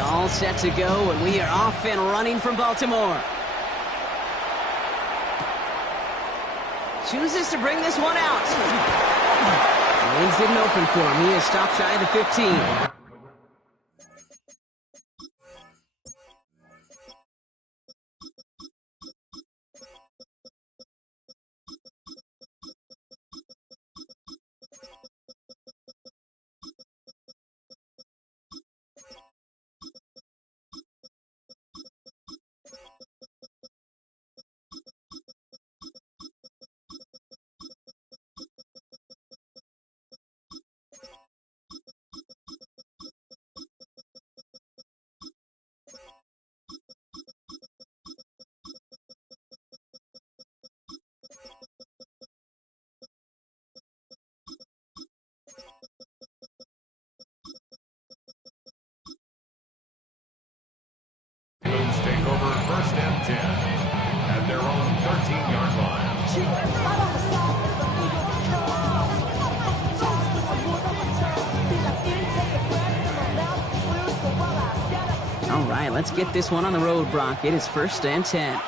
all set to go, and we are off and running from Baltimore. Chooses to bring this one out. Lanes didn't open for him. He is stopped shy of the 15. Take over first and 10 at their own 13-yard line. All right, let's get this one on the road, Brock. It is first and 10.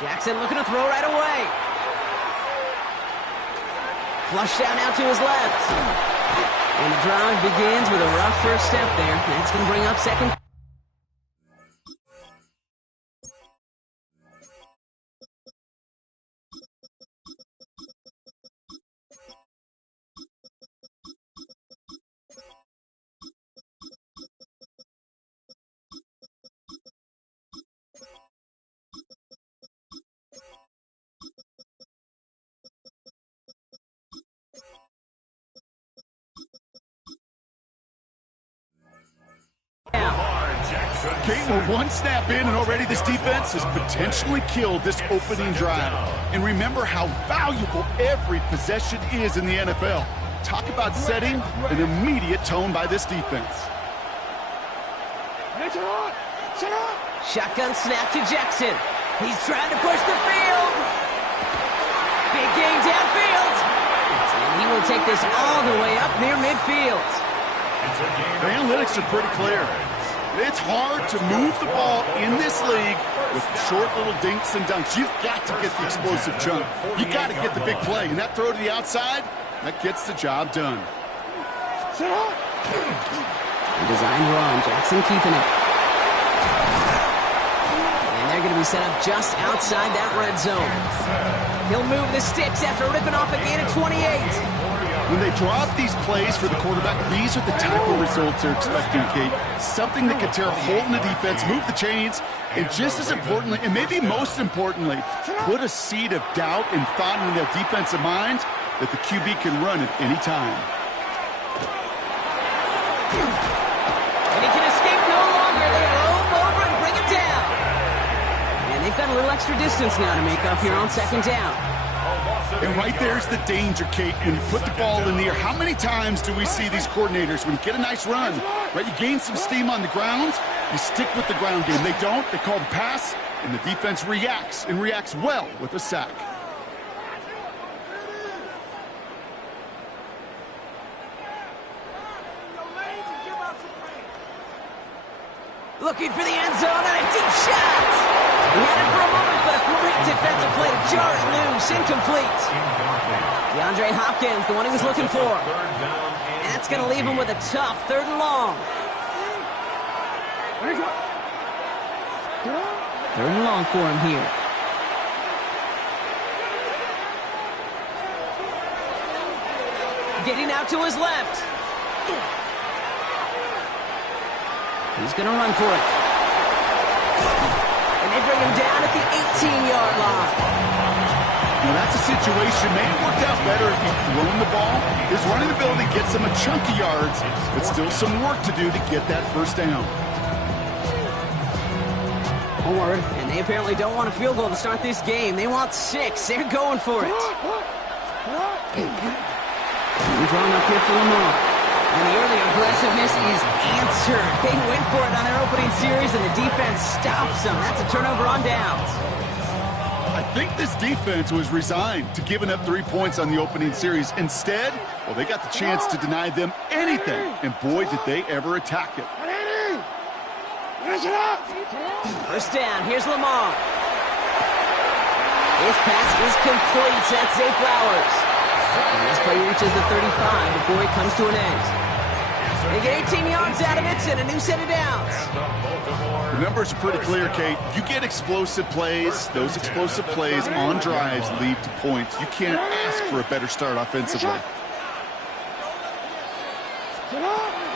Jackson looking to throw right away. Flush down out to his left. And the drive begins with a rough first step there. That's going to bring up second. Kate, we're one snap in, and already this defense has potentially killed this opening drive. And remember how valuable every possession is in the NFL. Talk about setting an immediate tone by this defense. Shotgun snap to Jackson. He's trying to push the field. Big gain downfield. And he will take this all the way up near midfield. The analytics are pretty clear. It's hard to move the ball in this league with short little dinks and dunks. You've got to get the explosive chunk. You've got to get the big play. And that throw to the outside, that gets the job done. Design run. Jackson keeping it. And they're going to be set up just outside that red zone. He'll move the sticks after ripping off a gain of 28. When they drop these plays for the quarterback, these are the type of results they're expecting, Kate. Something that can tear a hole in the defense, move the chains, and just as importantly, and maybe most importantly, put a seed of doubt and thought in their defensive minds that the QB can run at any time. And he can escape no longer. They roll him over and bring him down. And they've got a little extra distance now to make up here on second down. And right there's the danger, Kate. When you put the ball in the air, how many times do we see these coordinators, when you get a nice run, right, you gain some steam on the ground, you stick with the ground game. They don't. They call the pass, and the defense reacts, and reacts well with a sack. Looking for the end zone and a deep shot. He had it for a moment, but a great defensive play to jar it loose. Incomplete. DeAndre Hopkins, the one he was looking for. And that's going to leave him with a tough 3rd and long. 3rd and long for him here. Getting out to his left. He's going to run for it. And they bring him down at the 18-yard line. Now that's a situation, maybe it worked out better if he'd thrown the ball. His running ability gets him a chunky yards, but still some work to do to get that first down. And they apparently don't want a field goal to start this game. They want 6. They're going for it. He's drawn up here for Lamar. And the early aggressiveness is answered. They went for it on their opening series, and the defense stops them. That's a turnover on downs. I think this defense was resigned to giving up 3 points on the opening series. Instead, well, they got the chance to deny them anything, and boy, did they ever attack it. First down, here's Lamar. His pass is complete. That's Zay Flowers. And this play reaches the 35 before it comes to an end. They get 18 yards out of it and a new set of downs. The numbers are pretty clear, Kate. You get explosive plays. Those explosive plays on drives lead to points. You can't ask for a better start offensively.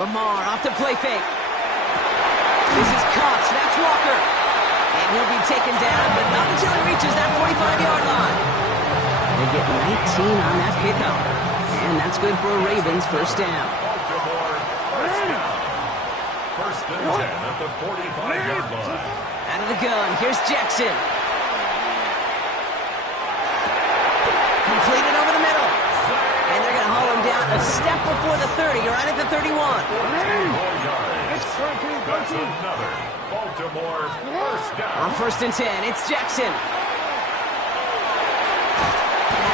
Lamar off the play fake. This is Cox. That's Walker. And he'll be taken down, but not until he reaches that 45-yard line. They get 19 on that pickup. And that's good for a Ravens first down. First and 10 at the 45-yard line. Out of the gun, here's Jackson. Completed over the middle. And they're going to haul him down a step before the 30, right at the 31. 34 yards. That's another Baltimore first down. On first and 10, it's Jackson.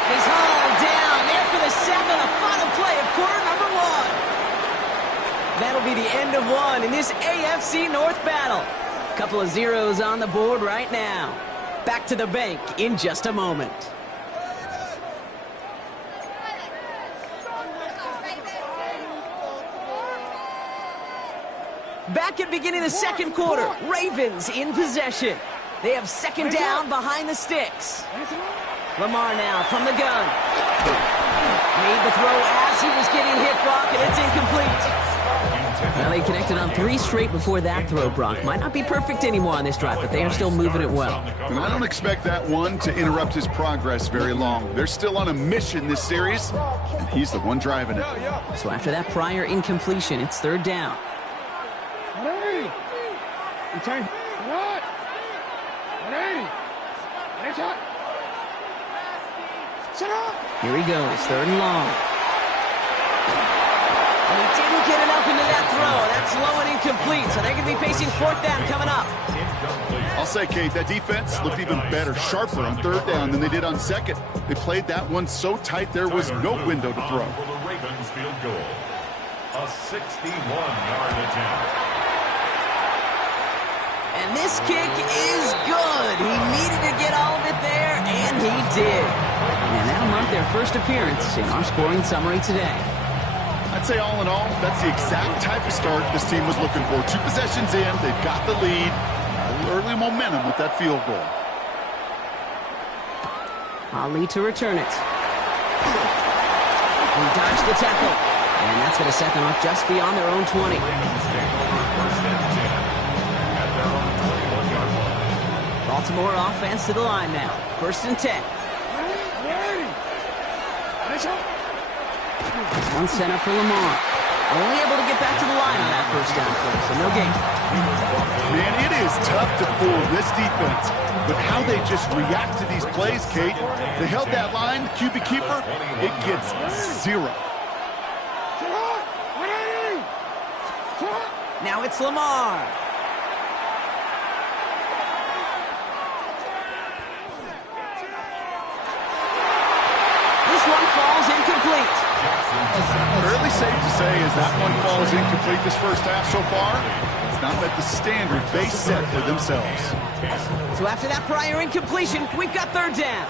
He's hauled down there for the sack on the final play of quarter number 1. That'll be the end of one in this AFC North battle. Couple of zeros on the board right now. Back to the bank in just a moment. Back at beginning of the second quarter, Ravens in possession. They have second down behind the sticks. Lamar now from the gun. Made the throw as he was getting hit, Brock, and it's incomplete. Well, they connected on 3 straight before that throw, Brock. Might not be perfect anymore on this drive, but they are still moving it well. And I don't expect that one to interrupt his progress very long. They're still on a mission this series, and he's the one driving it. So after that prior incompletion, it's third down. Here he goes, third and long. And he didn't get enough into that throw. That's low and incomplete, so they're going to be facing fourth down coming up. I'll say, Kate, that defense looked even better, sharper on third down than they did on second. They played that one so tight there was no window to throw. For the Ravens field goal. A 61-yard attempt. And this kick is good. He needed to get all of it there, and he did. And that'll mark their first appearance in our scoring summary today. I'd say all in all, that's the exact type of start this team was looking for. 2 possessions in, they've got the lead. Early momentum with that field goal. Ali to return it. He dodged the tackle. And that's going to set them up just beyond their own 20. Baltimore offense to the line now. First and 10. This one sent up for Lamar. Only able to get back to the line on that first down play, so no gain. Man, it is tough to fool this defense with how they just react to these plays, Kate. They held that line, QB keeper, it gets 0. Now it's Lamar. This one falls incomplete. Fairly safe to say as that one falls incomplete this first half so far, it's not met the standard they set for themselves. So after that prior incompletion, we've got third down.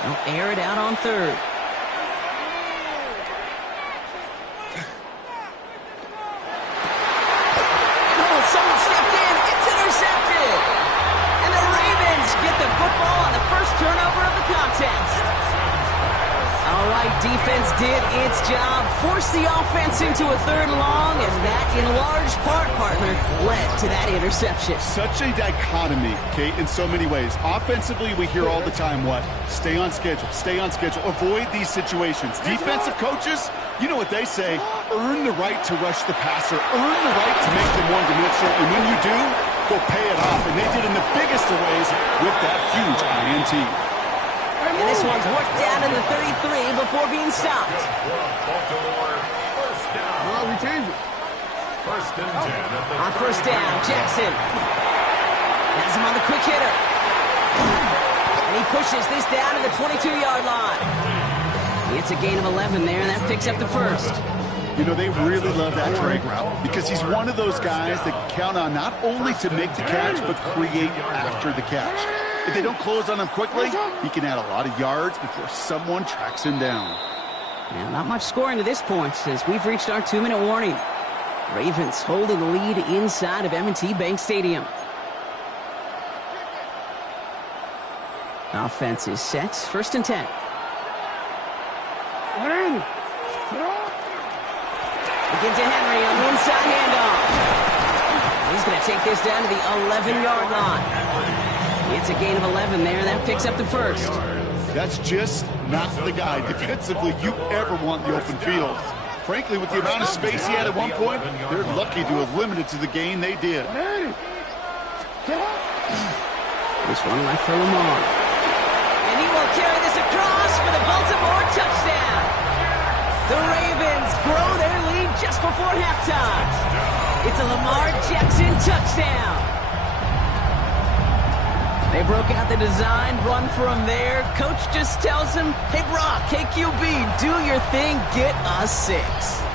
They'll air it out on third. Oh, someone stepped in. It's intercepted. And the Ravens get the football on the first turnover of the contest. All right, defense did its job, forced the offense into a third and long, and that, in large part, partner, led to that interception. Such a dichotomy, Kate, in so many ways. Offensively, we hear all the time what? Stay on schedule, avoid these situations. Defensive coaches, you know what they say, earn the right to rush the passer, earn the right to make them one-dimensional, and when you do, go pay it off. And they did in the biggest of ways with that huge INT. And this one's worked down in the 33 before being stopped. First and 10 at the On first down, Jackson has him on the quick hitter. And he pushes this down to the 22-yard line. It's a gain of 11 there, and that picks up the first. You know, they really love that drag route because he's one of those guys that count on not only to make the catch, but create after the catch. If they don't close on him quickly, he can add a lot of yards before someone tracks him down. Yeah, not much scoring to this point as we've reached our 2-minute warning. Ravens holding the lead inside of M&T Bank Stadium. Offense is set. First and 10. Again to Henry on the inside handoff. He's going to take this down to the 11-yard line. It's a gain of 11 there. That picks up the first. That's just not the guy defensively you ever want in the open field. Frankly, with the amount of space he had at one point, they're lucky to have limited to the gain they did. This one left for Lamar. And he will carry this across for the Baltimore touchdown. The Ravens grow their lead just before halftime. It's a Lamar Jackson touchdown. They broke out the design, run from there. Coach just tells him, hey, Brock, hey, QB, do your thing, get us 6.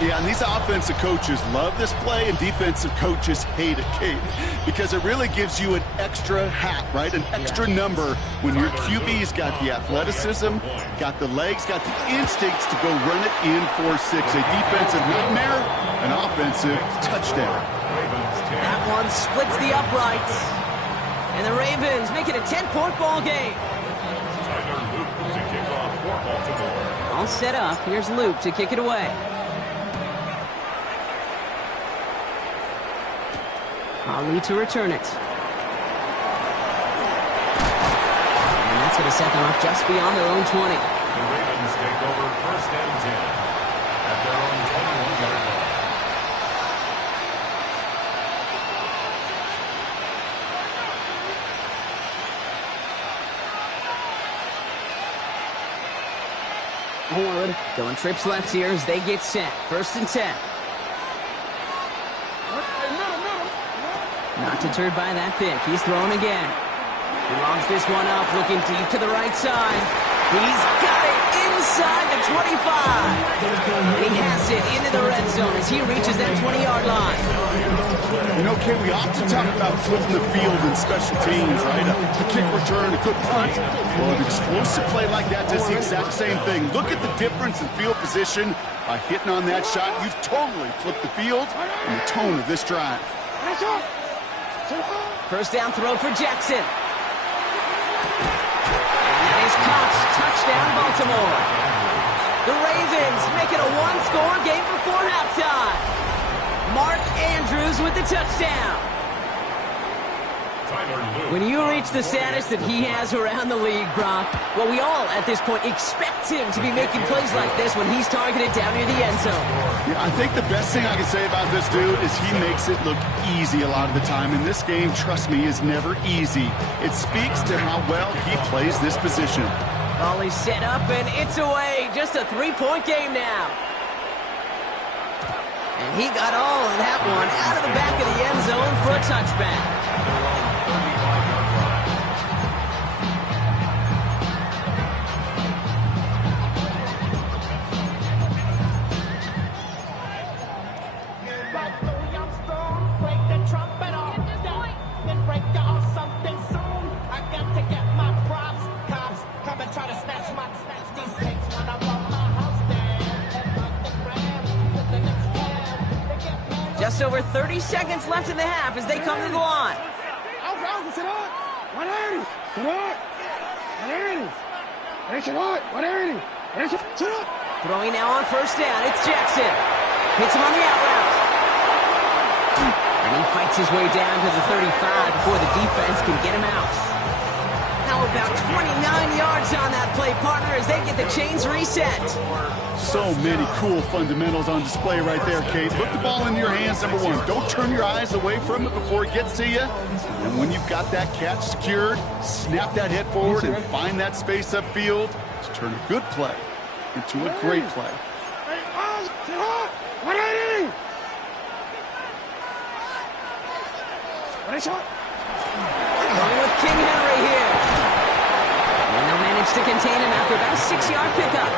Yeah, and these offensive coaches love this play, and defensive coaches hate it, Kate, because it really gives you an extra hat, right? An extra number when your QB's got the athleticism, got the legs, got the instincts to go run it in for 6. A defensive nightmare, an offensive touchdown. That one splits the uprights. And the Ravens make it a 10-point ball game. All set up. Here's Luke to kick it away. Ali to return it. And that's going to set them up just beyond their own 20. The Ravens take over first and 10 at their own 21-yard line. Going trips left here as they get set. First and 10. Not deterred by that pick. He's throwing again. He lobs this one up, looking deep to the right side. He's got it inside the 25. And he has it into the red zone as he reaches that 20-yard line. You know, Kate, we often talk about flipping the field in special teams, right? A kick return, a good punt. Well, an explosive play like that does the exact same thing. Look at the difference in field position. By hitting on that shot, you've totally flipped the field and the tone of this drive. First down throw for Jackson. And that is caught. Touchdown, Baltimore. The Ravens make it a one-score game before halftime. Mark Andrews with the touchdown. When you reach the status that he has around the league, Brock, well, we all at this point expect him to be making plays like this when he's targeted down near the end zone. Yeah, I think the best thing I can say about this dude is he makes it look easy a lot of the time. And this game, trust me, is never easy. It speaks to how well he plays this position. Ball is set up, and it's away. Just a 3-point game now. And he got all of that one out of the back of the end zone for a touchback. Just over 30 seconds left in the half as they come to the line. Throwing now on first down. It's Jackson. Hits him on the out route. And he fights his way down to the 35 before the defense can get him out. Now about 29 yards on that play, partner, as they get the chains reset. So many cool fundamentals on display right there, Kate. Put the ball in your hands, number one. Don't turn your eyes away from it before it gets to you. And when you've got that catch secured, snap that head forward and find that space upfield to turn a good play into a great play. Going with King Henry here. And they'll manage to contain him after about a 6-yard pickup.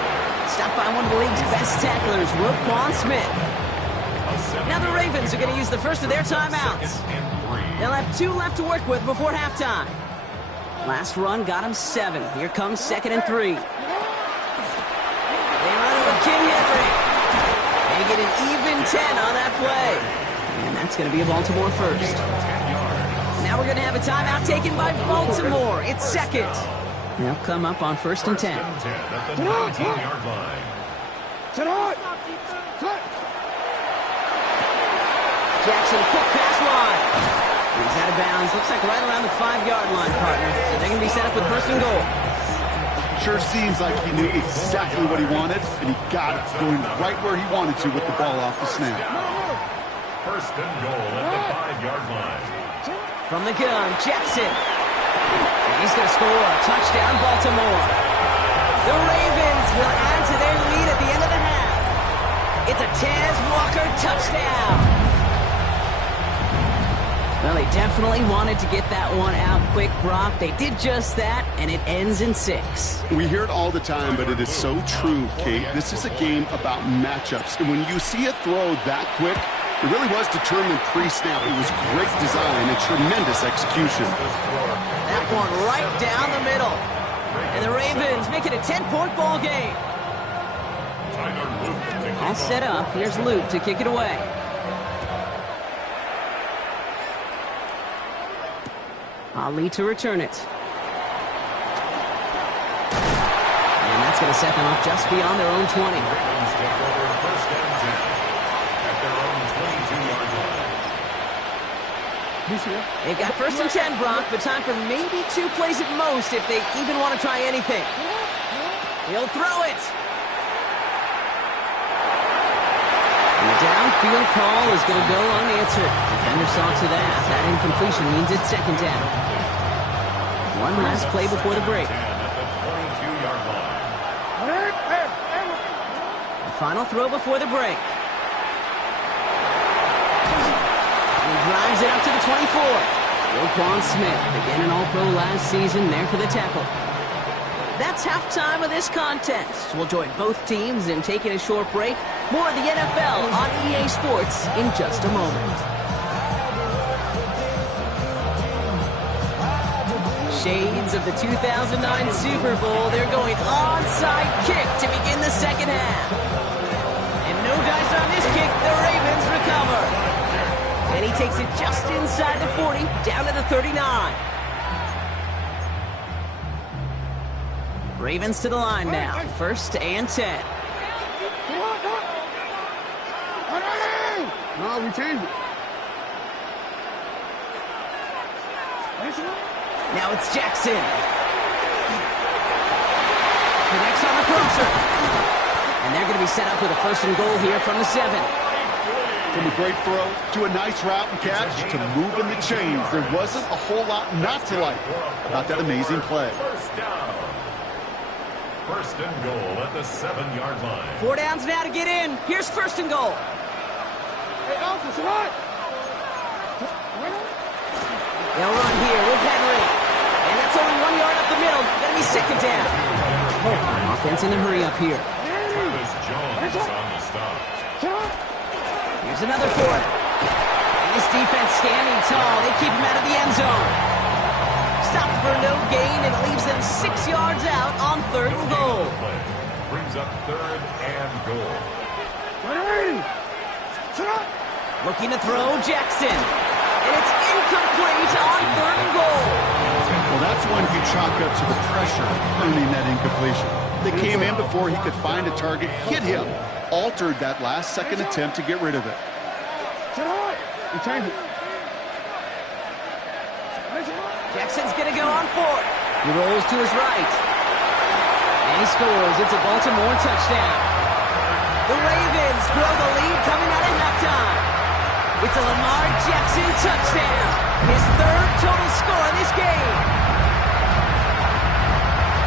Stopped by one of the league's best tacklers, Roquan Smith. Now the Ravens are going to use the first of their timeouts. They'll have 2 left to work with before halftime. Last run got him 7. Here comes 2nd and 3. They run it with King Henry. They get an even 10 on that play. And that's going to be a Baltimore first. Now we're going to have a timeout taken by Baltimore. It's 2nd. They'll come up on 1st and 10. At the 19-yard line. Jackson, quick pass line. He's out of bounds. Looks like right around the 5-yard line, partner. So they're going to be set up with 1st and goal. Sure seems like he knew exactly what he wanted, and he got it, going right where he wanted to with the ball off the snap. 1st and goal at the 5-yard line. From the gun, Jackson. And he's going to score a touchdown, Baltimore. The Ravens will add to their lead at the end of the half. It's a Taz Walker touchdown. Well, they definitely wanted to get that one out quick, Brock. They did just that, and it ends in 6. We hear it all the time, but it is so true, Kate. This is a game about matchups, and when you see a throw that quick, it really was determined pre-snap. It was great design and tremendous execution. That one right down the middle. And the Ravens make it a 10-point ball game. All set up. Here's Luke to kick it away. Ali to return it. And that's going to set them up just beyond their own 20. They've got 1st and 10, Brock, but time for maybe 2 plays at most if they even want to try anything. He'll throw it. And the downfield call is going to go unanswered. Defender saw to that. That incompletion means it's 2nd down. One last play before the break. The final throw before the break. He drives it up to the 24. Roquan Smith, again an All-Pro last season, there for the tackle. That's halftime of this contest. We'll join both teams in taking a short break. More of the NFL on EA Sports in just a moment. Shades of the 2009 Super Bowl. They're going onside kick to begin the 2nd half. And no dice on this kick. The Ravens recover. And he takes it just inside the 40, down to the 39. Ravens to the line now. 1st and 10. No, we changed it. Now it's Jackson. Connects on the crosser. And they're going to be set up with a 1st and goal here from the 7. From a great throw to a nice route and catch to moving the chains, there wasn't a whole lot not to like about that amazing play. 1st and goal at the 7-yard line. 4 downs now to get in. Here's 1st and goal. They'll run here with Henry. And that's only 1 yard up the middle. Gonna be 2nd down. Offense in the hurry up here. Travis Jones on the stop. Here's another 4. And this defense standing tall. They keep him out of the end zone. Stopped for no gain, and it leaves them 6 yards out on 3rd and goal. Brings up 3rd and goal. Looking to throw, Jackson. And it's incomplete on 3rd and goal. Well, that's one you chalk up to the pressure earning that incompletion. They came in before he could find a target, hit him, altered that last second attempt to get rid of it. Jackson's going to go on 4th. He rolls to his right. And he scores. It's a Baltimore touchdown. The Ravens grow the lead coming out of halftime. It's a Lamar Jackson touchdown. His 3rd total score in this game.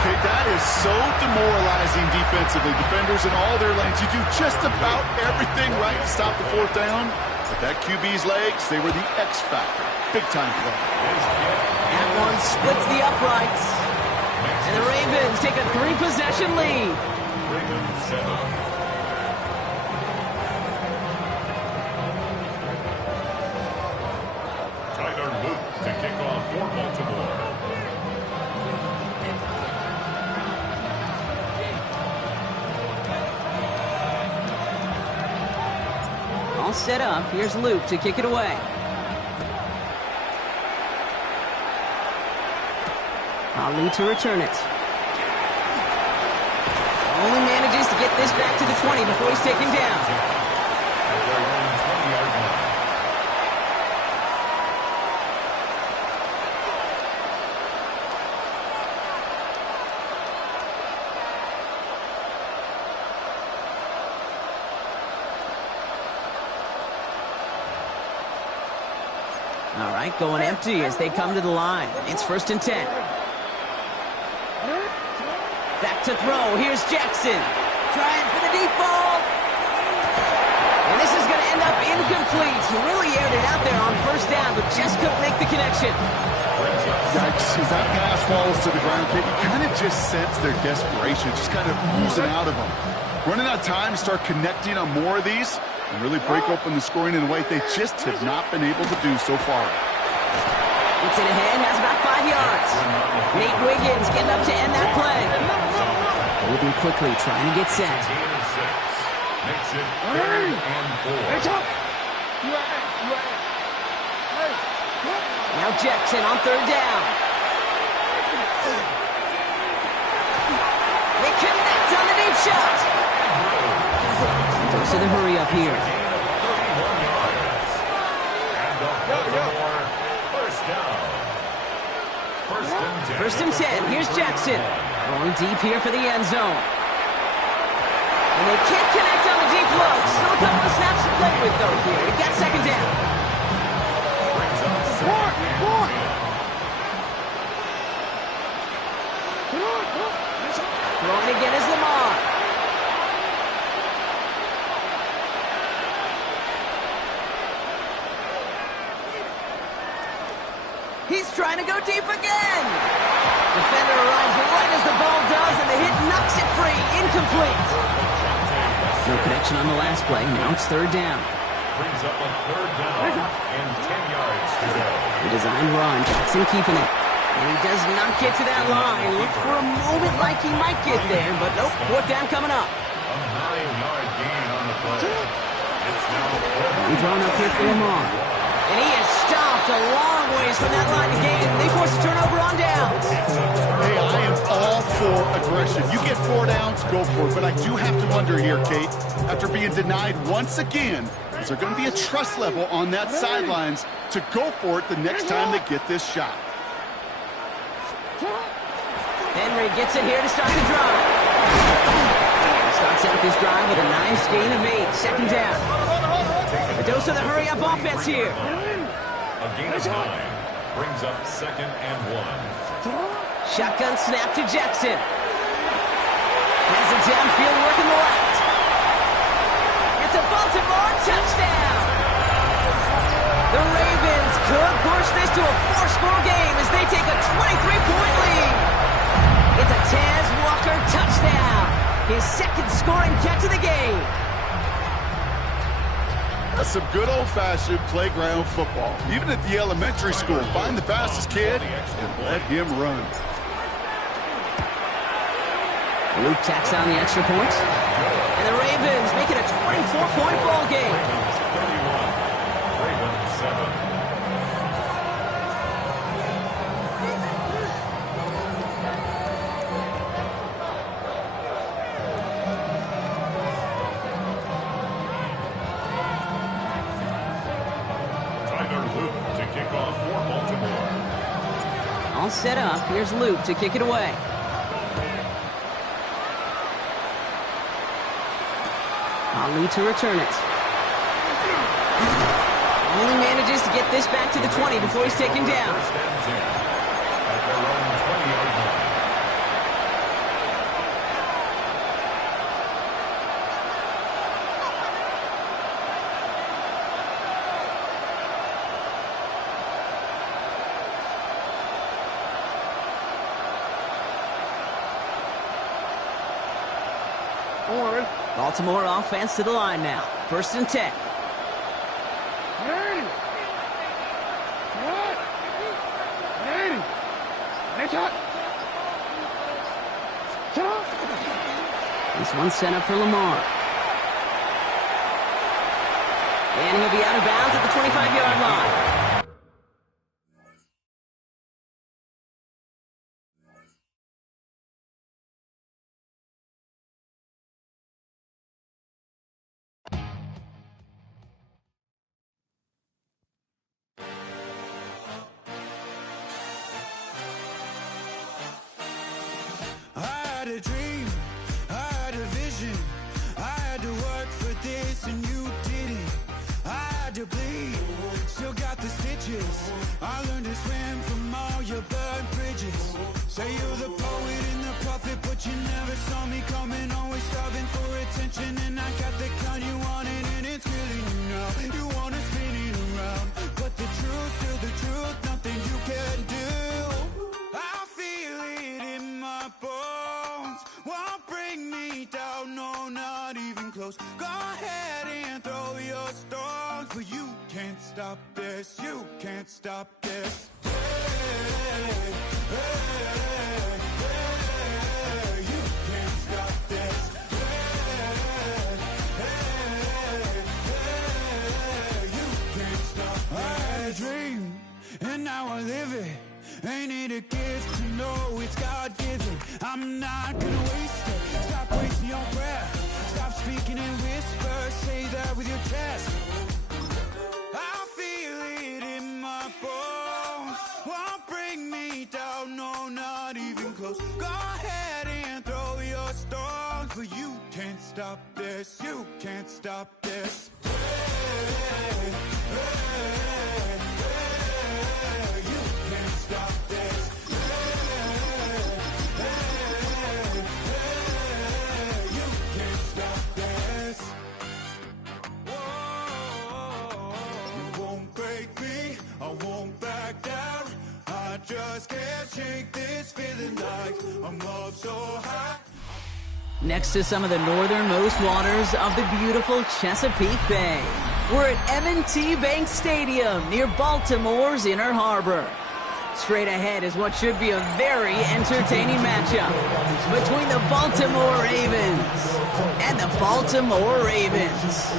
Okay, that is so demoralizing defensively. Defenders in all their lanes. You do just about everything right to stop the 4th down, But that QB's legs, they were the X factor. Big-time play. That one splits the uprights. And the Ravens take a 3-possession lead. Ravens 7. To kick off for Baltimore. All set up. Here's Luke to kick it away. Ali to return it. Only manages to get this back to the 20 before he's taken down. At their own 20-yard line. All right, going empty as they come to the line. It's 1st and 10. Back to throw. Here's Jackson. Trying for the deep ball. And this is going to end up incomplete. He really aired it out there on 1st down, but just couldn't make the connection. Yikes, as that pass falls to the ground, you kind of just sense their desperation, just kind of oozing out of them. Running out of time to start connecting on more of these and really break open the scoring in a way they just have not been able to do so far. Gets it ahead, has about 5 yards. Nate Wiggins getting up to end that play. Moving quickly, trying to get set. Makes it 3rd and 4. Now Jackson on 3rd down. They connect on the deep shot. Goes to the hurry up here. First and 10. Here's Jackson. Going deep here for the end zone. And they can't connect on the deep look. Still a couple of snaps to play with, though, here. They got 2nd down. Throwing again is Lamar. He's trying to go deep again. Defender arrives right as the ball does, and the hit knocks it free. Incomplete. No connection on the last play. Now it's 3rd down. Brings up a 3rd down and 10 yards to go. The designed run. Jackson keeping it. And he does not get to that line. Looked for a moment like he might get there, but nope. 4th down coming up. A 9-yard gain on the play. It's now He's drawn up here for Lamar. And he is stopped a long ways from that line of gain. They force a turnover on downs. Hey, I am all for aggression. You get 4 downs, go for it. But I do have to wonder here, Kate, after being denied once again, is there going to be a trust level on that sidelines to go for it the next time they get this shot? Henry gets it here to start the drive. Starts out this drive with a nice gain of 8. 2nd down. A dose of the hurry-up offense here. a gain of 9. Brings up 2nd and 1. Shotgun snap to Jackson. Has it downfield working the left. It's a Baltimore touchdown. The Ravens could push this to a 4-score game as they take a 23-point lead. It's a Taz Walker touchdown. His 2nd scoring catch of the game. That's some good old-fashioned playground football. Even at the elementary school, find the fastest kid and let him run. Luke tacks on the extra point. And the Ravens make it a 24-point ball game. Ravens 31. Ravens 7. All set up. Here's Luke to kick it away. Ali to return it. Only manages to get this back to the 20 before he's taken down. At their own 20-yard line. Baltimore offense to the line now. 1st and 10. This one's sent up for Lamar. And he'll be out of bounds at the 25-yard line. I had a dream, I had a vision, I had to work for this and you didn't. I had to bleed, still got the stitches. I learned to swim from all your burnt bridges. Say you're the poet and the prophet, but you never saw me coming. Always starving for attention, and I got the kind you wanted, and it's killing you now. You wanna spin it around, but the truth's still the truth. Nothing you can do. I feel it in my bones. Won't bring me down, no, not even close. Go ahead and throw your stones, but you can't stop this. You can't stop this. Hey, hey, hey, you can't stop this. Hey, hey, hey, you can't stop this. I had a dream, and now I live it. Ain't it a gift to know it's God-given? I'm not gonna waste it. Stop wasting your breath. Stop speaking in whispers. Say that with your chest. I feel it in my bones. Won't bring me down, no, not even close. Go ahead and throw your stones, but you can't stop this. You can't stop this. Hey, hey, hey, you can't stop this. Hey, hey, hey, you can't stop this. Whoa, you won't break me, I won't back down. I just can't shake this feeling like I'm up so high. Next to some of the northernmost waters of the beautiful Chesapeake Bay, we're at M&T Bank Stadium near Baltimore's Inner Harbor. Straight ahead is what should be a very entertaining matchup between the Baltimore Ravens and the Baltimore Ravens.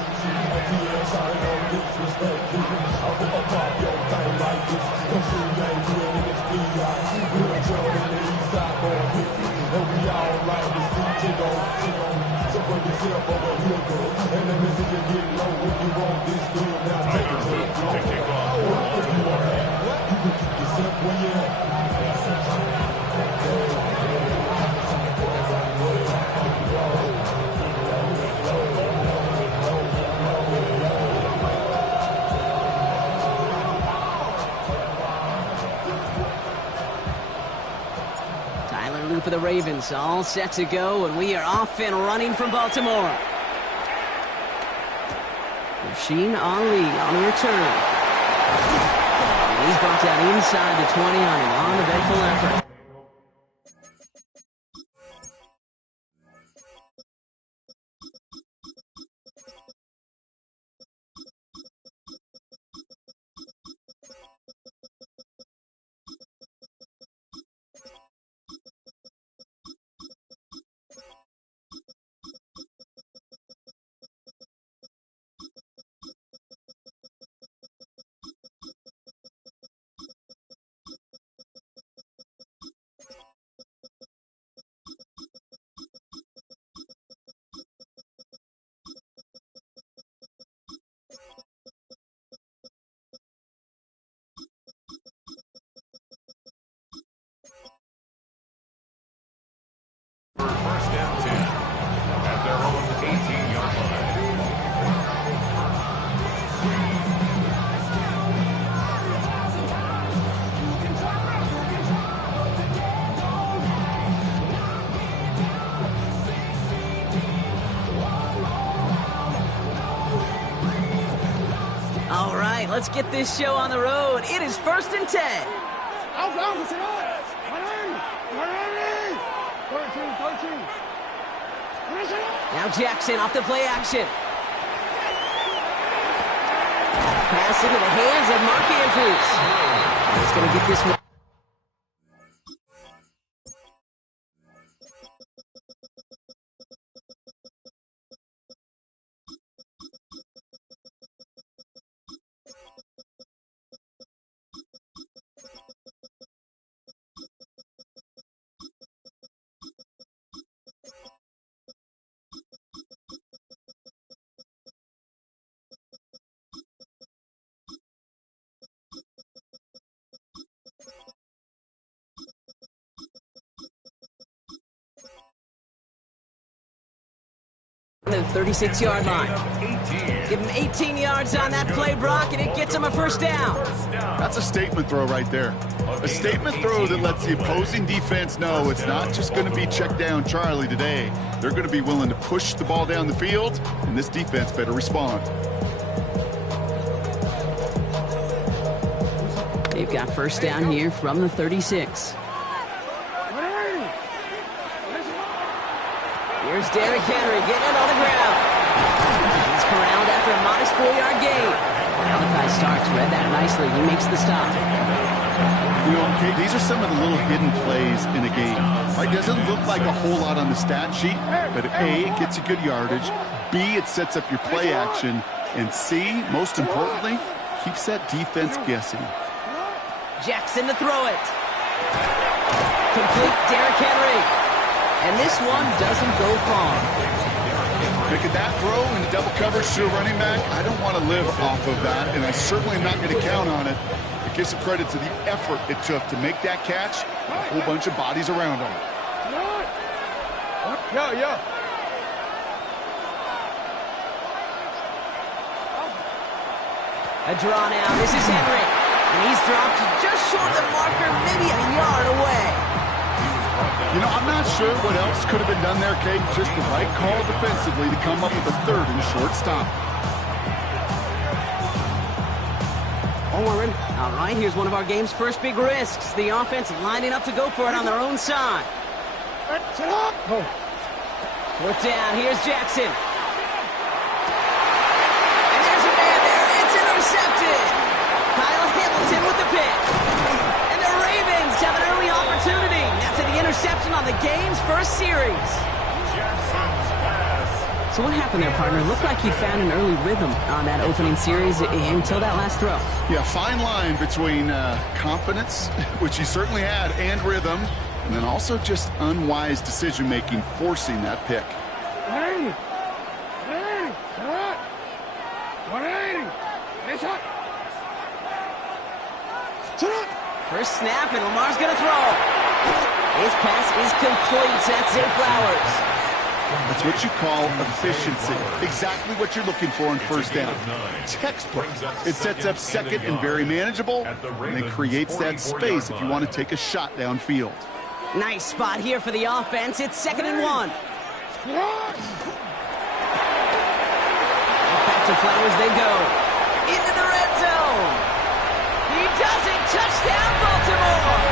For the Ravens, all set to go, and we are off and running from Baltimore. Rasheen Ali on the return. And he's brought down inside the 20 on an uneventful effort. First and 10 at their own 18-yard line. All right, let's get this show on the road. It is 1st and 10. Now Jackson off the play action. Pass into the hands of Mark Andrews. He's going to get this one. The 36-yard line. Give him 18 yards on that play, Brock, and it gets him a first down. That's a statement throw right there. A statement throw that lets the opposing defense know it's not just going to be check down Charlie today. They're going to be willing to push the ball down the field, and this defense better respond. They've got first down here from the 36. Here's Derrick Henry getting it on the ground. He's corralled after a modest 4-yard gain. Malachi Starks read that nicely. He makes the stop. You know, Kate, these are some of the little hidden plays in a game. It doesn't look like a whole lot on the stat sheet, but A, it gets you good yardage. B, it sets up your play action. And C, most importantly, keeps that defense guessing. Jackson to throw it. Complete Derrick Henry. And this one doesn't go far. Making that throw in double coverage to a running back, I don't want to live off of that, and I certainly am not going to count on it. It gives some credit to the effort it took to make that catch, and a whole bunch of bodies around him. A draw now. This is Henry. And he's dropped just short of the marker, maybe a yard away. You know, I'm not sure what else could have been done there, Kate. Just the right call defensively to come up with a third and short stop. All right, here's one of our game's first big risks. The offense lining up to go for it on their own side. Fourth down, here's Jackson. And there's a man there. It's intercepted. Kyle Hamilton with the pick. And the Ravens have an early opportunity. After the interception on the game's first series. So what happened there, partner? Looked like he found an early rhythm on that opening series until that last throw. Yeah, fine line between confidence, which he certainly had, and rhythm, and then also just unwise decision-making, forcing that pick. First snap, and Lamar's going to throw. His pass is complete. That's Zay Flowers. That's what you call efficiency. Exactly what you're looking for on first down. Textbook. It sets up second and very manageable, and it creates that space if you want to take a shot downfield. Nice spot here for the offense. It's 2nd and 1. Back to Flowers they go. Into the red zone. He does it. Touchdown, Baltimore.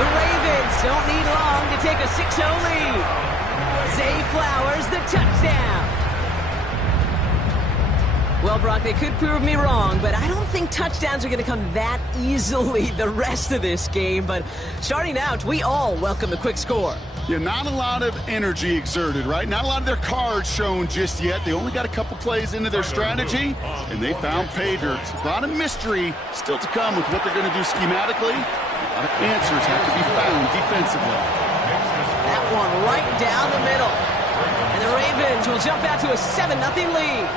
The Ravens don't need long to take a 6-0 lead. Zay Flowers, the touchdown. Well, Brock, they could prove me wrong, but I don't think touchdowns are going to come that easily the rest of this game. But starting out, we all welcome the quick score. Yeah, not a lot of energy exerted, right? Not a lot of their cards shown just yet. They only got a couple plays into their strategy, and they found pay dirt. A lot of mystery still to come with what they're going to do schematically. A lot of answers have to be found defensively. That one right down the middle. And the Ravens will jump out to a 7-0 lead.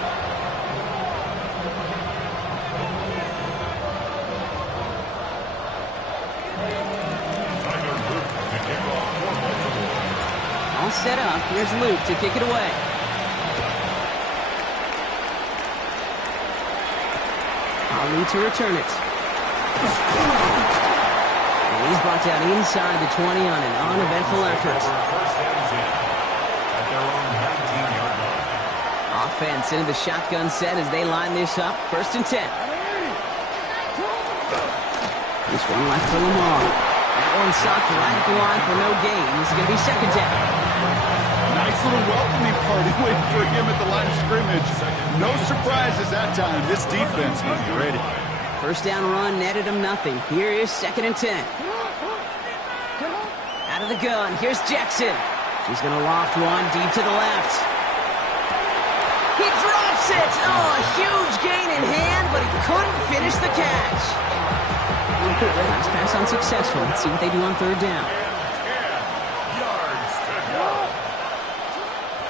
All set up. Here's Luke to kick it away. Ali to return it. And he's brought down inside the 20 on an uneventful effort. Offense into the shotgun set as they line this up. 1st and 10. This one left for Lamar. That one stopped right at the line for no gain. This is going to be 2nd down. Nice little welcoming party waiting for him at the line of scrimmage. No surprises that time. This defense was ready. First down run netted him nothing. Here is 2nd and 10. Out of the gun, here's Jackson. He's going to loft one deep to the left. He drops it! Oh, a huge gain in hand, but he couldn't finish the catch. Last pass unsuccessful. Let's see what they do on 3rd down.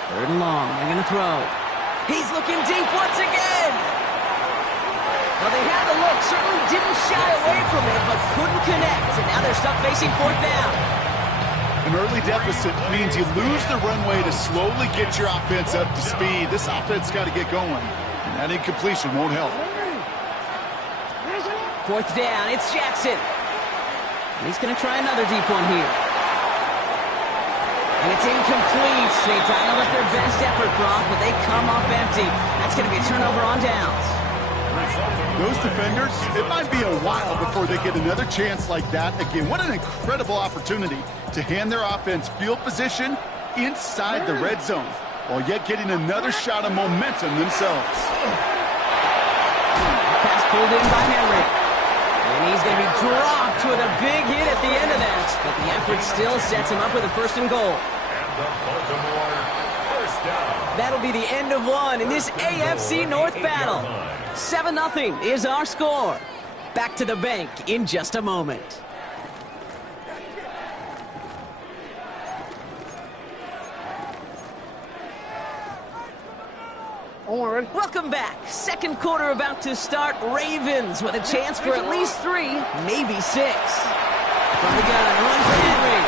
3rd and long, they're going to throw. He's looking deep once again. Well, they had the look, certainly didn't shy away from it, but couldn't connect. And now they're stuck facing 4th down. An early deficit means you lose the runway to slowly get your offense up to speed. This offense got to get going, and that incompletion won't help. 4th down, it's Jackson. And he's going to try another deep one here. And it's incomplete. They dialed up their best effort, Brock, but they come up empty. That's going to be a turnover on downs. Those defenders, it might be a while before they get another chance like that again. What an incredible opportunity to hand their offense field position inside the red zone, while yet getting another shot of momentum themselves. Pass pulled in by Henry. And he's going to be dropped with a big hit at the end of that. But the effort still sets him up with a 1st and goal. That'll be the end of one in this AFC North battle. 7-0 is our score. Back to the bank in just a moment. Welcome back. 2nd quarter about to start. Ravens with a chance for at least 3, maybe 6. From the gun, run for Henry.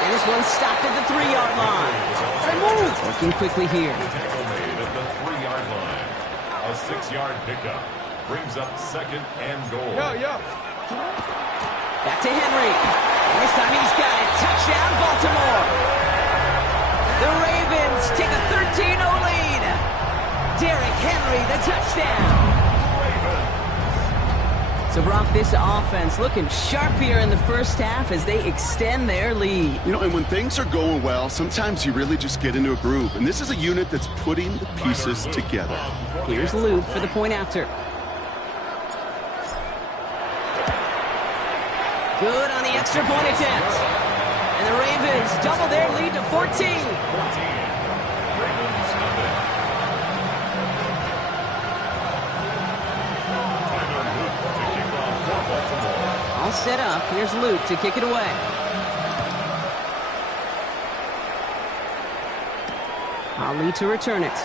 And this one stopped at the 3-yard line. Working quickly here. Tackle made at the 3-yard line. A 6-yard pickup brings up 2nd and goal. Back to Henry. And this time he's got it. Touchdown, Baltimore. The Ravens take a 13-0 lead. Derrick Henry, the touchdown. So, Brock, this offense looking sharp here in the first half as they extend their lead. You know, and when things are going well, sometimes you really just get into a groove. And this is a unit that's putting the pieces together. Here's Luke for the point after. Good on the extra point attempt. And the Ravens double their lead to 14. All set up. Here's Luke to kick it away. Ali to return it.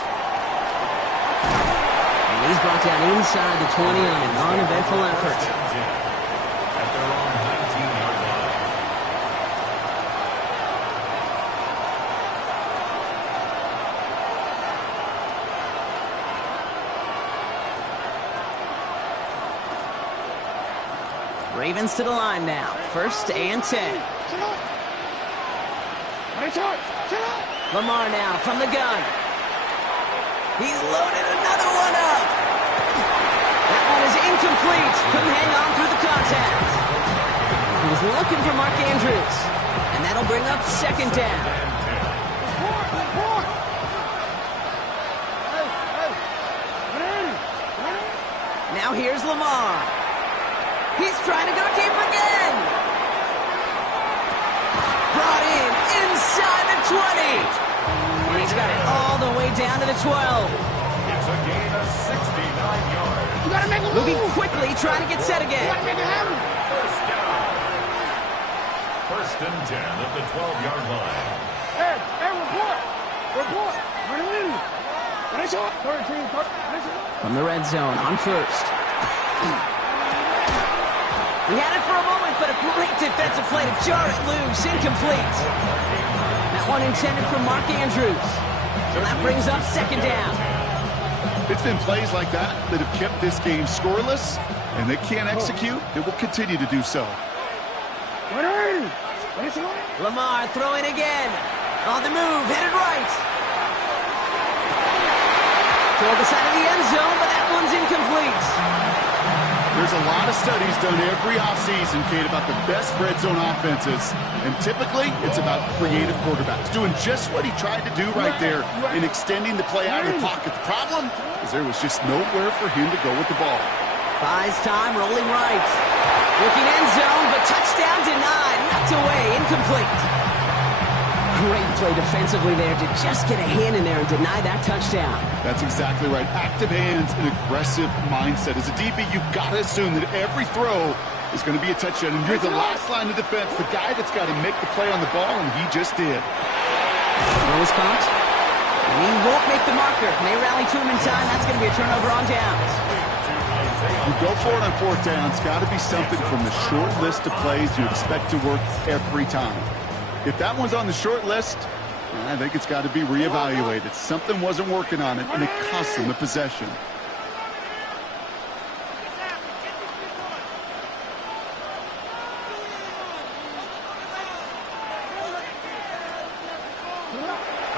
And he's brought down inside the 20 on an uneventful effort. At their own 19-yard line. Ravens to the line now. 1st and 10. Lamar now from the gun. He's loaded another one up. That one is incomplete. Couldn't hang on through the contact. He was looking for Mark Andrews. And that'll bring up 2nd down. Now here's Lamar. He's trying to go deep again. Brought in inside the 20. And he's got it all the way down to the 12. It's a gain of 69 yards. You gotta make a move. Moving quickly, trying to get set again. You gotta make it happen. First down. 1st and 10 at the 12-yard line. Hey, report. Run it in. From the red zone on 1st. He had it for a moment, but a great defensive play to jar it loose. Incomplete. That one intended for Mark Andrews. So that brings up 2nd down. It's been plays like that that have kept this game scoreless, and they can't execute. It will continue to do so. Lamar throwing again. On the move, headed right. Toward the side of the end zone, but that one's incomplete. There's a lot of studies done every offseason, Kate, about the best red zone offenses. And typically, it's about creative quarterbacks, doing just what he tried to do right there in extending the play out of the pocket. The problem is there was just nowhere for him to go with the ball. Buys time, rolling right. Looking end zone, but touchdown denied. Knocked away, incomplete. Great play defensively there to just get a hand in there and deny that touchdown. That's exactly right. Active hands and aggressive mindset. As a DB, you've got to assume that every throw is going to be a touchdown. And you're the last line of defense, the guy that's got to make the play on the ball, and he just did. Throw is caught. And he won't make the marker. May rally to him in time. That's going to be a turnover on downs. You go for it on fourth down. It's got to be something from the short list of plays you expect to work every time. If that one's on the short list, I think it's got to be reevaluated. Something wasn't working on it, and it cost them a possession.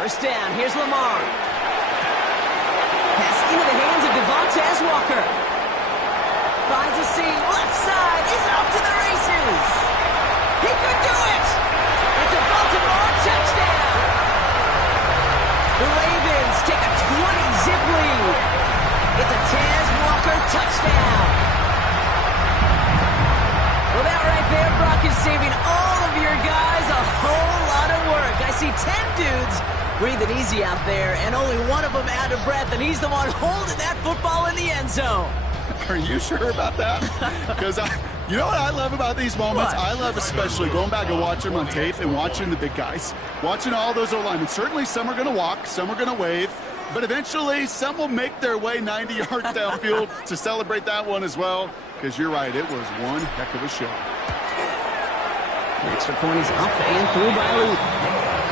First down, here's Lamar. Pass into the hands of Devontae Walker. Finds a seam, left side, he's off to the races. He could do it! It's a Baltimore touchdown! The Ravens take a 20-zip lead. It's a Taz Walker touchdown. Well, that right there, Brock, is saving all of your guys a whole lot of work. I see 10 dudes breathing easy out there, and only one of them out of breath, and he's the one holding that football in the end zone. Are you sure about that? Because you know what I love about these moments? What? I love especially going back and watching them on tape and watching the big guys. Watching all those O-linemen. Certainly some are going to walk, some are going to wave, but eventually some will make their way 90 yards downfield to celebrate that one as well. Because you're right, it was one heck of a show. Next point is up and through by Luke.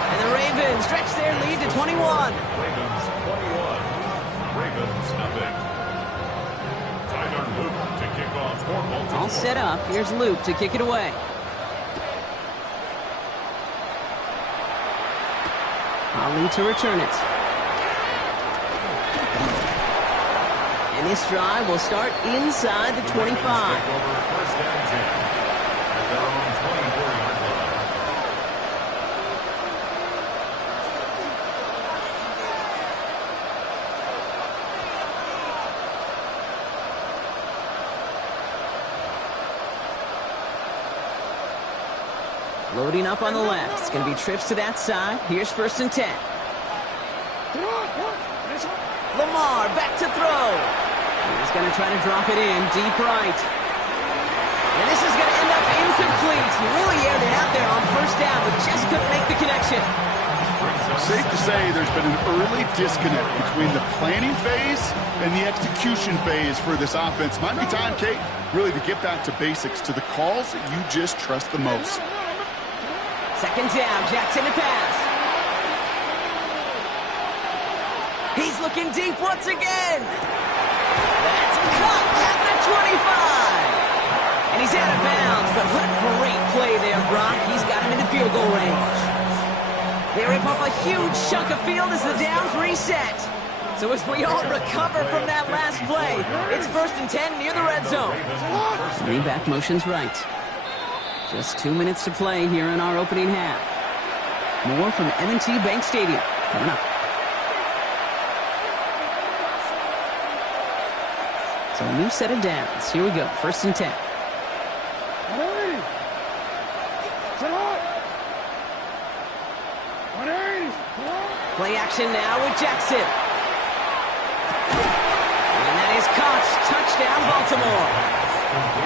And the Ravens stretch their lead to 21. Ravens 21. Ravens nothing. Tyler Luke to kick off for Baltimore. All set up. Here's Luke to kick it away. Ali to return it. And this drive will start inside the 25. Take over first down 10 at their own 24-yard line. Loading up on the left. It's going to be trips to that side. Here's first and 10. Lamar back to throw. He's going to try to drop it in deep right. And this is going to end up incomplete. He really aired it out there on first down, but just couldn't make the connection. Safe to say there's been an early disconnect between the planning phase and the execution phase for this offense. Might be time, Kate, really to get back to basics, to the calls that you just trust the most. Second down, Jackson to pass. He's looking deep once again. That's caught at the 25. And he's out of bounds, but what a great play there, Brock. He's got him into field goal range. They rip off a huge chunk of field as the downs reset. So as we all recover from that last play, it's first and 10 near the red zone. Lean back motions right. Just 2 minutes to play here in our opening half. More from M&T Bank Stadium coming up. So a new set of downs. Here we go. First and 10. Play action now with Jackson. And that is caught. Touchdown, Baltimore.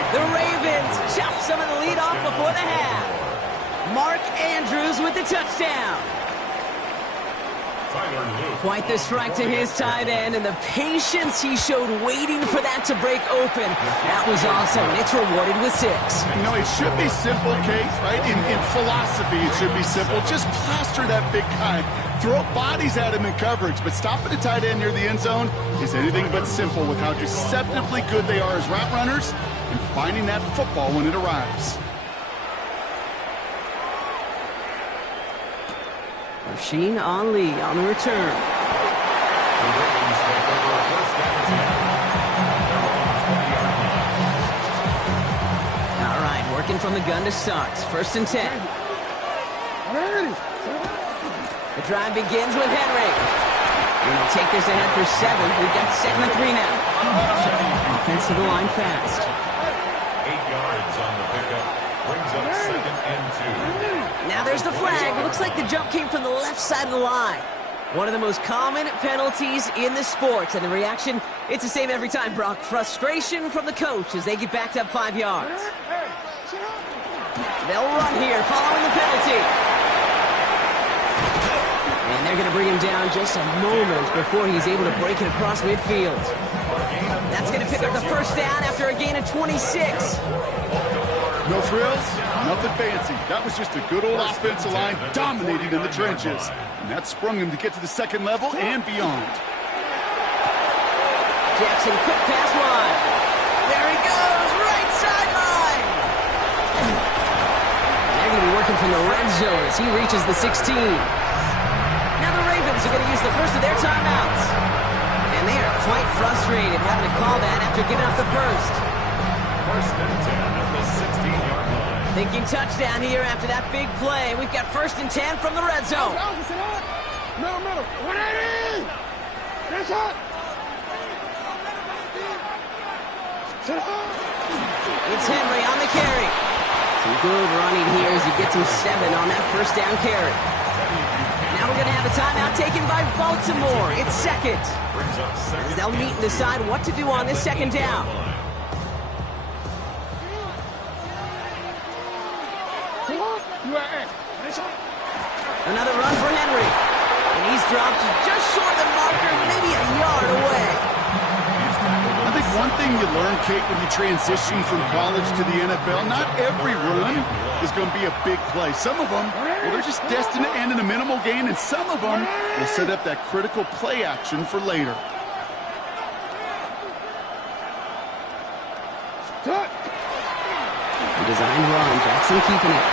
The Ravens chop some of the lead off before the half. Mark Andrews with the touchdown. Quite the strike to his tight end, and the patience he showed waiting for that to break open. That was awesome, and it's rewarded with 6. You know, it should be simple, Kate, right? In philosophy, it should be simple. Just plaster that big guy. Throw bodies at him in coverage, but stopping the tight end near the end zone is anything but simple with how deceptively good they are as route runners and finding that football when it arrives. Rasheen Ali on the return. begun to start. First and 10. The drive begins with Henry. And they'll take this ahead for 7. We've got 2nd and 3 now. Offense to the line fast. 8 yards on the pickup. Brings up 2nd and 2. Now there's the flag. Looks like the jump came from the left side of the line. One of the most common penalties in the sport. And the reaction, it's the same every time, Brock. Frustration from the coach as they get backed up 5 yards. They'll run here following the penalty. And they're going to bring him down just a moment before he's able to break it across midfield. That's going to pick up the first down after a gain of 26. No frills, nothing fancy. That was just a good old offensive line dominating in the trenches. And that sprung him to get to the second level and beyond. Jackson, quick pass wide. There he goes, right sideline. They're going to be working from the red zone as he reaches the 16. Now the Ravens are going to use the first of their timeouts. And they are quite frustrated having to call that after giving up the first. First and 10 at the 16-yard line. Thinking touchdown here after that big play. We've got 1st and 10 from the red zone. Middle. 180. Get shot. It's Henry on the carry. Some good running here as he gets him 7 on that first down carry. Now we're going to have a timeout taken by Baltimore. It's 2nd. As they'll meet and decide what to do on this 2nd down. Another run for Henry. And he's dropped just short of the marker, maybe a yard away. I think one thing you learn, Kate, when you transition from college to the NFL, not every run is going to be a big play. Some of them, well, they're just destined to end in a minimal gain, and some of them will set up that critical play action for later. The designed run, Jackson keeping it.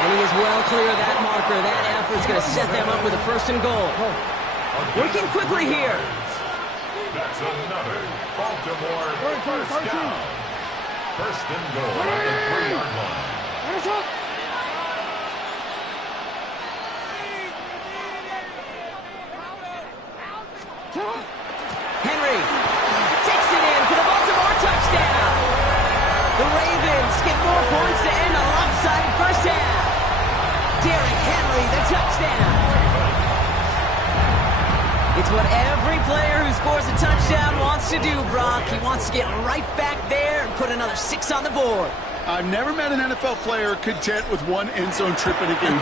And he is well clear of that marker. That effort's going to set them up with a 1st and goal. Working quickly here. That's another Baltimore first down. 1st and goal at the 3-yard line. Henry takes it in for the Baltimore touchdown. The Ravens get more points to end a lopsided first half. Derrick Henry, the touchdown. It's what every player who scores a touchdown wants to do, Brock. He wants to get right back there and put another 6 on the board. I've never met an NFL player content with one end zone trip in a game.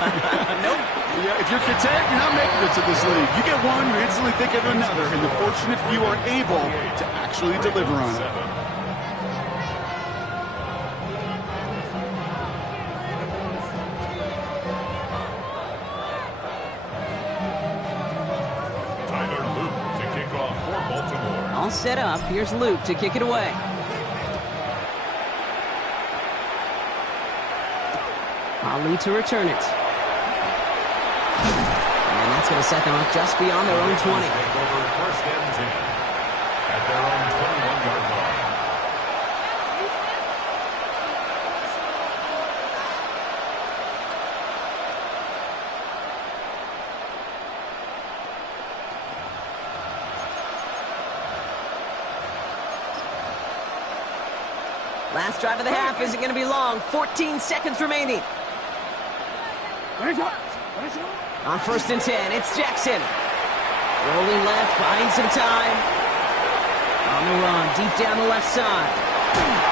Nope. Yeah, if you're content, you're not making it to this league. You get one, you instantly think of another, and the fortunate few are able to actually deliver on it. All set up. Here's Luke to kick it away. Ali to return it. And that's going to set them up just beyond their own 20. Take over 1st and 10 at their own 21-yard line. Last drive of the half isn't going to be long. 14 seconds remaining. On 1st and 10, it's Jackson. Rolling left, buying some time. On the run, deep down the left side.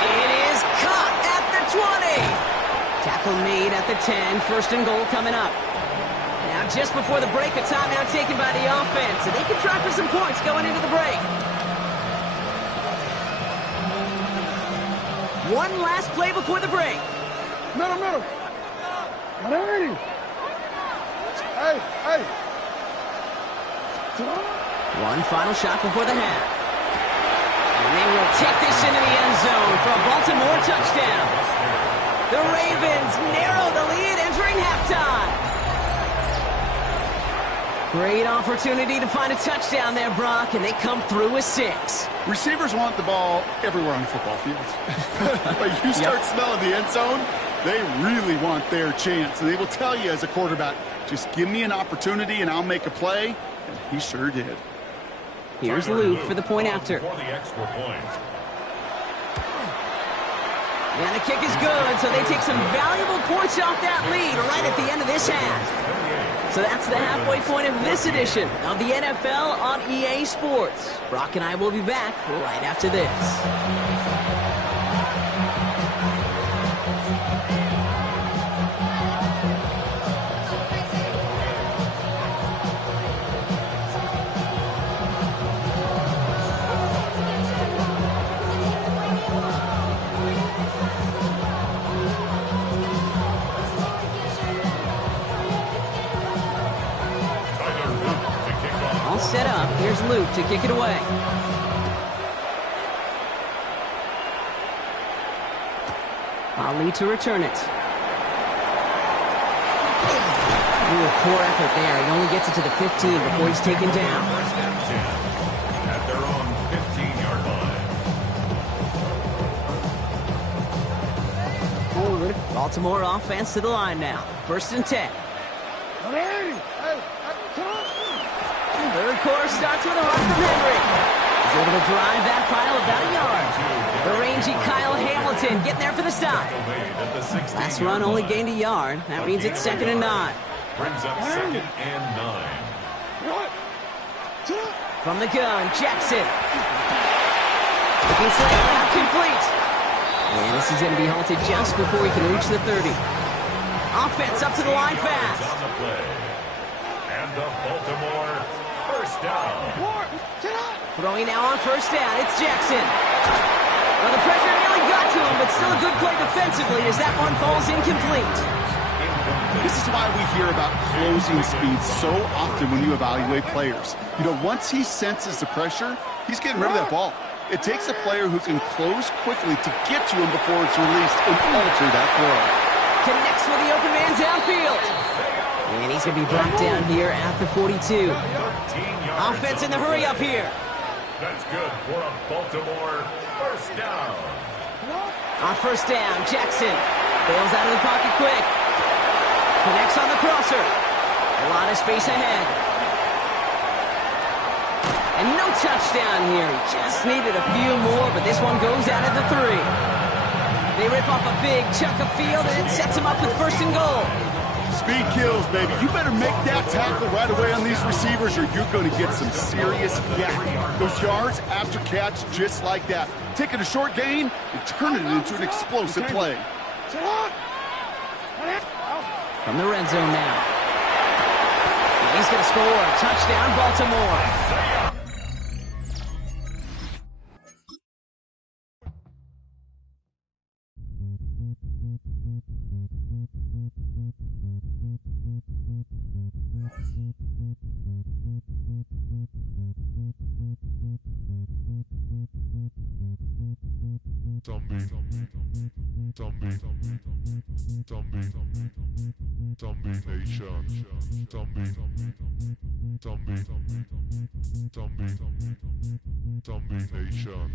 It is caught at the 20. Tackle made at the 10. 1st and goal coming up. Now just before the break, a timeout taken by the offense. And they can try for some points going into the break. One last play before the break. Middle. 180. Hey. One final shot before the half. And they will take this into the end zone for a Baltimore touchdown. The Ravens narrow the lead entering halftime. Great opportunity to find a touchdown there, Brock, and they come through with 6. Receivers want the ball everywhere on the football field. But you start smelling the end zone, They really want their chance, and they will tell you as a quarterback, just give me an opportunity and I'll make a play, and he sure did. Here's Luke for the point after. For the extra point. And the kick is good, so they take some valuable points off that lead right at the end of this half. So that's the halfway point of this edition of the NFL on EA Sports. Brock and I will be back right after this. Set up. Here's Luke to kick it away. Ali to return it. Ooh, poor effort there. He only gets it to the 15 before he's taken down. First and 10 at their own 15-yard line. Baltimore offense to the line now. First and 10. Third quarter starts with a run from Henry. He's able to drive that pile about a yard. The rangy Kyle Hamilton getting there for the stop. Last run only gained a yard. That means it's 2nd and 9. Brings up 2nd and 9. From the gun, Jackson. Looking slightly out, complete. And this is going to be halted just before he can reach the 30. Offense up to the line fast. On the play. And the Baltimore first down. Throwing now on first down, it's Jackson. Well, the pressure nearly got to him, but still a good play defensively as that one falls incomplete. This is why we hear about closing speed so often when you evaluate players. You know, once he senses the pressure, he's getting rid of that ball. It takes a player who can close quickly to get to him before it's released and alter that throw. Connects with the open man downfield. And he's going to be brought down here at the 42. Offense in the hurry up here. That's good for a Baltimore first down. On first down, Jackson bails out of the pocket quick. Connects on the crosser. A lot of space ahead. And no touchdown here. He just needed a few more, but this one goes out at the 3. They rip off a big chunk of field, and it sets him up with 1st and goal. Speed kills, baby. You better make that tackle right away on these receivers or you're going to get some serious yak. Those yards after catch just like that. Taking a short gain and turning it into an explosive play. From the red zone now. He's going to score. Touchdown, Baltimore. Zombie Nation.